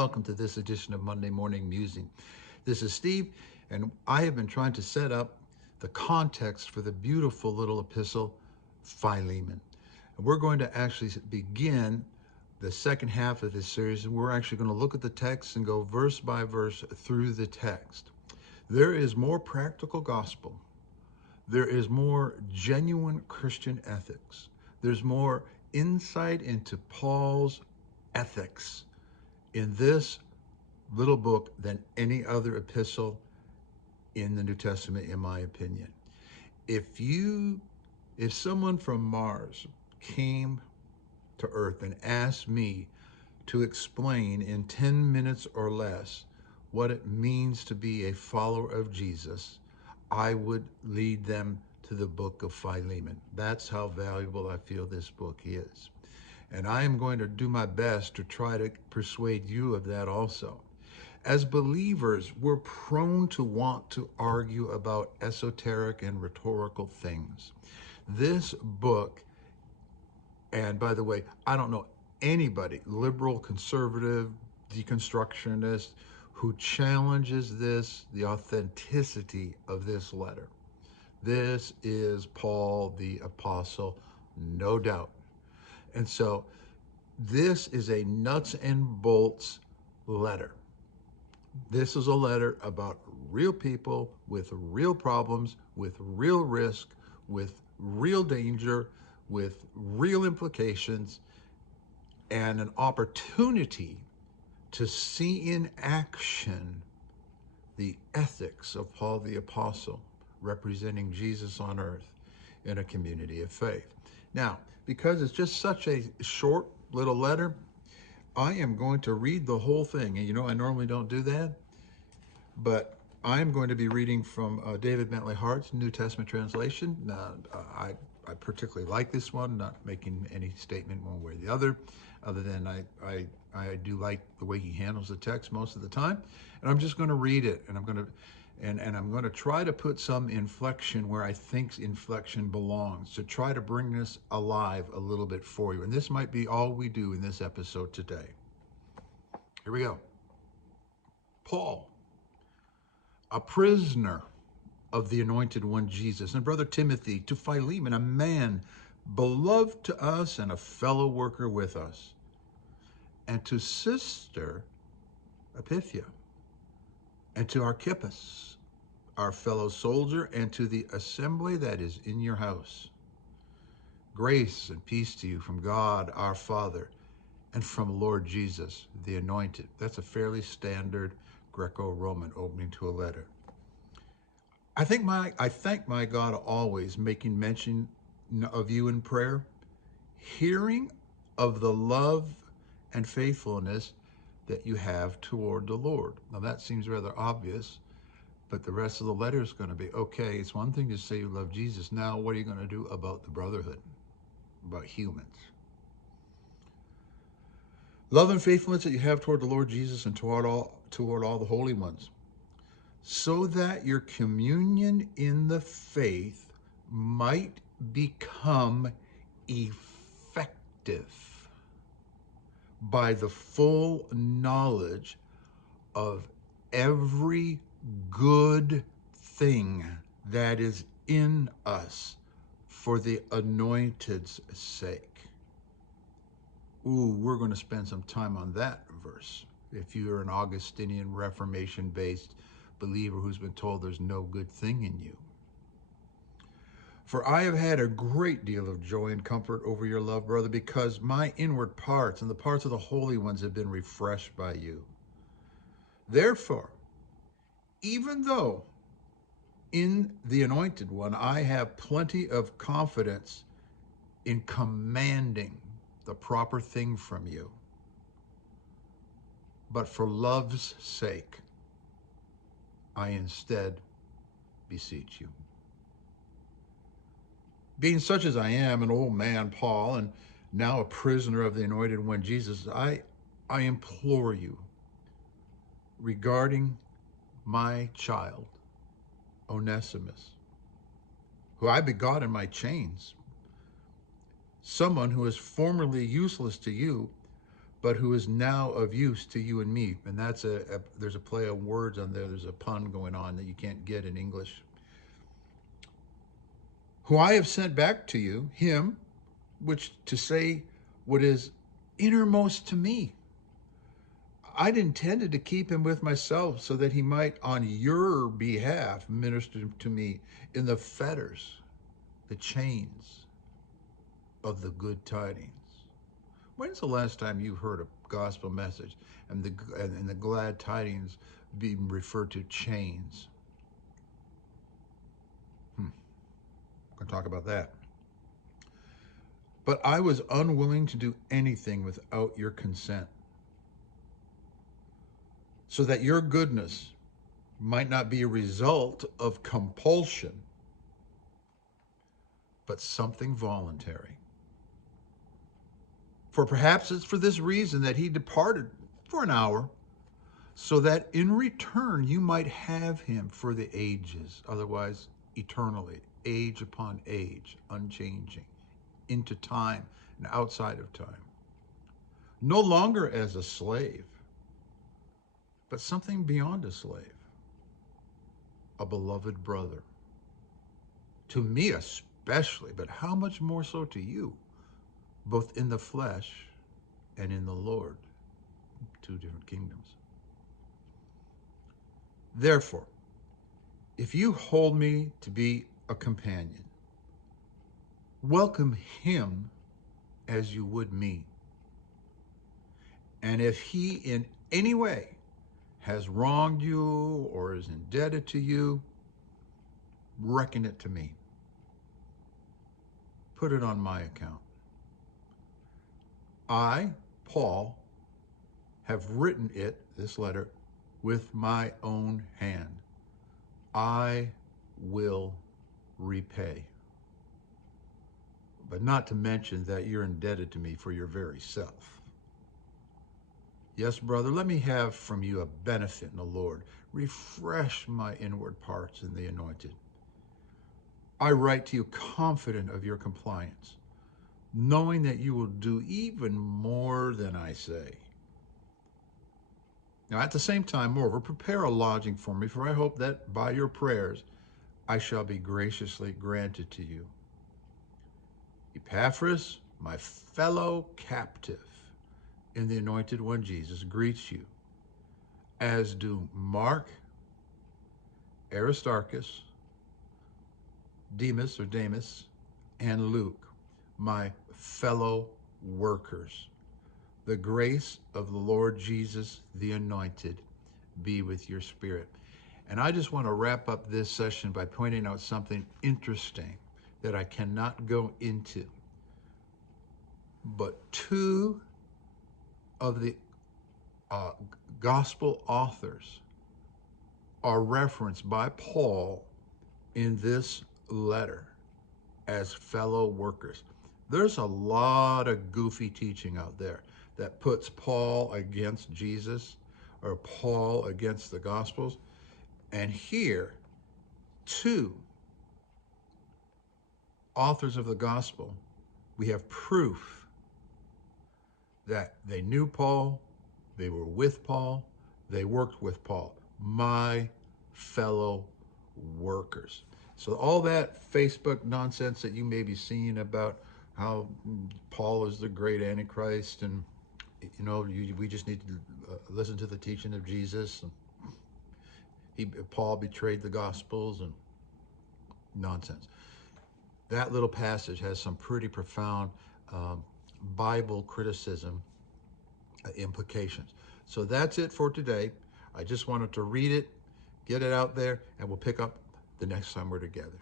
welcome to this edition of Monday Morning Musing. This is Steve, and I have been trying to set up the context for the beautiful little epistle, Philemon. And we're going to actually begin the second half of this series, and we're actually going to look at the text and go verse by verse through the text. There is more practical gospel. There is more genuine Christian ethics. There's more insight into Paul's ethics in this little book than any other epistle in the New Testament, in my opinion. If someone from Mars came to Earth and asked me to explain in 10 minutes or less what it means to be a follower of Jesus, I would lead them to the book of Philemon. That's how valuable I feel this book is. And I am going to do my best to try to persuade you of that also. As believers, we're prone to want to argue about esoteric and rhetorical things. This book, and by the way, I don't know anybody, liberal, conservative, deconstructionist, who challenges the authenticity of this letter. This is Paul the Apostle, no doubt. And so this is a nuts and bolts letter. This is a letter about real people with real problems, with real risk, with real danger, with real implications, and an opportunity to see in action the ethics of Paul the Apostle, representing Jesus on earth in a community of faith. Now, because it's just such a short little letter, I am going to read the whole thing. And I normally don't do that, but I'm going to be reading from David Bentley Hart's New Testament translation. I particularly like this one, not making any statement one way or the other than I do like the way he handles the text most of the time. And I'm just going to read it, and I'm going to try to put some inflection where I think inflection belongs, to try to bring this alive a little bit for you. And this might be all we do in this episode today. Here we go. Paul, a prisoner of the Anointed One Jesus, and brother Timothy, to Philemon, a man beloved to us and a fellow worker with us, and to sister Epithia, and to Archippus, our fellow soldier, and to the assembly that is in your house. Grace and peace to you from God our Father and from Lord Jesus, the Anointed. That's a fairly standard Greco-Roman opening to a letter. I thank my God always, making mention of you in prayer, hearing of the love and faithfulness that you have toward the Lord. Now that seems rather obvious, but the rest of the letter is going to be, okay, it's one thing to say you love Jesus. Now what are you going to do about the brotherhood, about humans? Love and faithfulness that you have toward the Lord Jesus and toward all the holy ones, so that your communion in the faith might become effective by the full knowledge of every good thing that is in us for the anointed's sake. Ooh, we're going to spend some time on that verse. If you're an Augustinian Reformation-based believer who's been told there's no good thing in you. For I have had a great deal of joy and comfort over your love, brother, because my inward parts and the parts of the holy ones have been refreshed by you. Therefore, even though in the Anointed One I have plenty of confidence in commanding the proper thing from you, but for love's sake, I instead beseech you. Being such as I am, an old man, Paul, and now a prisoner of the Anointed One, Jesus, I implore you, regarding my child, Onesimus, who I begot in my chains, someone who is formerly useless to you, but who is now of use to you and me. And that's there's a play of words on there. There's a pun going on that you can't get in English. Who I have sent back to you, him, which to say what is innermost to me. I'd intended to keep him with myself so that he might on your behalf minister to me in the fetters, the chains of the good tidings. When's the last time you heard a gospel message and the glad tidings being referred to chains? I'm going to talk about that. But I was unwilling to do anything without your consent, so that your goodness might not be a result of compulsion, but something voluntary. For perhaps it's for this reason that he departed for an hour, so that in return you might have him for the ages, otherwise eternally, age upon age, unchanging, into time and outside of time. No longer as a slave, but something beyond a slave, a beloved brother. To me especially, but how much more so to you, both in the flesh and in the Lord. Two different kingdoms. Therefore, if you hold me to be a companion, welcome him as you would me. And if he in any way has wronged you or is indebted to you, reckon it to me. Put it on my account. I, Paul, have written it, this letter, with my own hand. I will repay. But not to mention that you're indebted to me for your very self. Yes, brother, let me have from you a benefit in the Lord. Refresh my inward parts in the anointed. I write to you confident of your compliance, knowing that you will do even more than I say. Now, at the same time, moreover, prepare a lodging for me, for I hope that by your prayers I shall be graciously granted to you. Epaphras, my fellow captive in the Anointed One Jesus, greets you, as do Mark, Aristarchus, Demas, and Luke, my fellow workers. The grace of the Lord Jesus, the Anointed, be with your spirit. And I just want to wrap up this session by pointing out something interesting that I cannot go into. But two of the gospel authors are referenced by Paul in this letter as fellow workers. There's a lot of goofy teaching out there that puts Paul against Jesus or Paul against the Gospels. And here, two authors of the Gospel, we have proof that they knew Paul, they were with Paul, they worked with Paul. My fellow workers. So all that Facebook nonsense that you may be seeing about how Paul is the great Antichrist and we just need to listen to the teaching of Jesus. And Paul betrayed the Gospels and nonsense. That little passage has some pretty profound Bible criticism implications. So that's it for today. I just wanted to read it, get it out there, and we'll pick up the next time we're together.